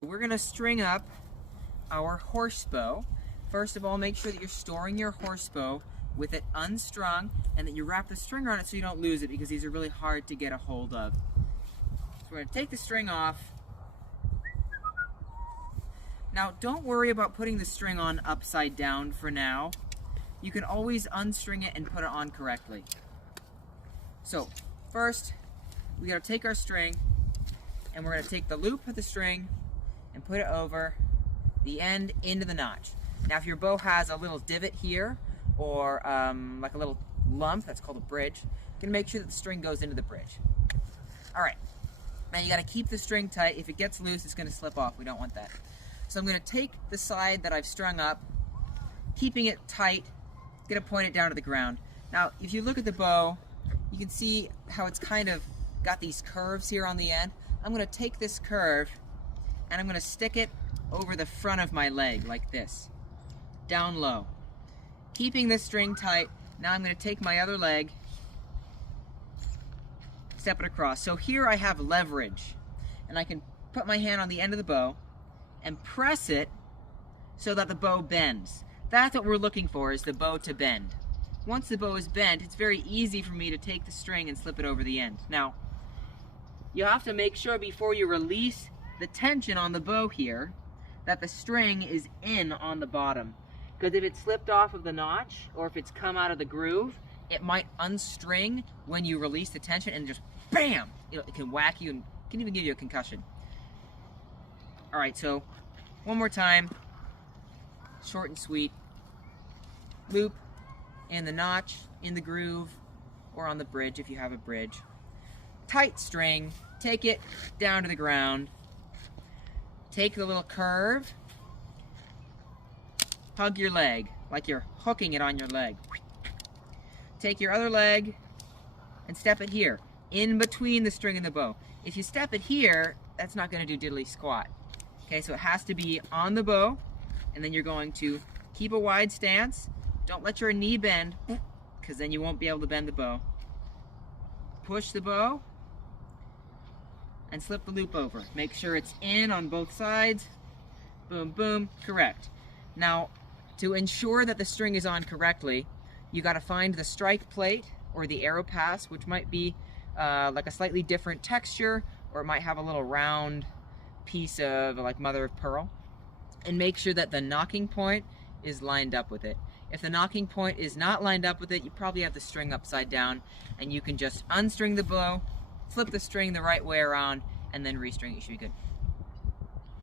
We're going to string up our horse bow. First of all, make sure that you're storing your horse bow with it unstrung and that you wrap the string around it so you don't lose it, because these are really hard to get a hold of. So we're going to take the string off. Now, don't worry about putting the string on upside down for now. You can always unstring it and put it on correctly. So first, we got to take our string and we're going to take the loop of the string and put it over the end into the notch. Now, if your bow has a little divot here or like a little lump, that's called a bridge, you can make sure that the string goes into the bridge. All right, now you got to keep the string tight. If it gets loose, it's going to slip off. We don't want that. So I'm going to take the side that I've strung up, keeping it tight, going to point it down to the ground. Now, if you look at the bow, you can see how it's kind of got these curves here on the end. I'm going to take this curve and I'm going to stick it over the front of my leg like this, down low. Keeping this string tight, now I'm going to take my other leg, step it across. So here I have leverage, and I can put my hand on the end of the bow and press it so that the bow bends. That's what we're looking for, is the bow to bend. Once the bow is bent, it's very easy for me to take the string and slip it over the end. Now, you have to make sure before you release the tension on the bow here that the string is in on the bottom. Because if it slipped off of the notch, or if it's come out of the groove, it might unstring when you release the tension and just BAM! It can whack you and can even give you a concussion. Alright, so one more time, short and sweet. Loop in the notch, in the groove, or on the bridge if you have a bridge. Tight string, take it down to the ground. Take the little curve, hug your leg, like you're hooking it on your leg. Take your other leg and step it here, in between the string and the bow. If you step it here, that's not going to do diddly squat. Okay, so it has to be on the bow, and then you're going to keep a wide stance. Don't let your knee bend, because then you won't be able to bend the bow. Push the bow and slip the loop over. Make sure it's in on both sides. Boom, boom, correct. Now, to ensure that the string is on correctly, you got to find the strike plate or the arrow pass, which might be like a slightly different texture, or it might have a little round piece of like mother of pearl, and make sure that the nocking point is lined up with it. If the nocking point is not lined up with it, you probably have the string upside down, and you can just unstring the bow, flip the string the right way around, and then restring it. You should be good.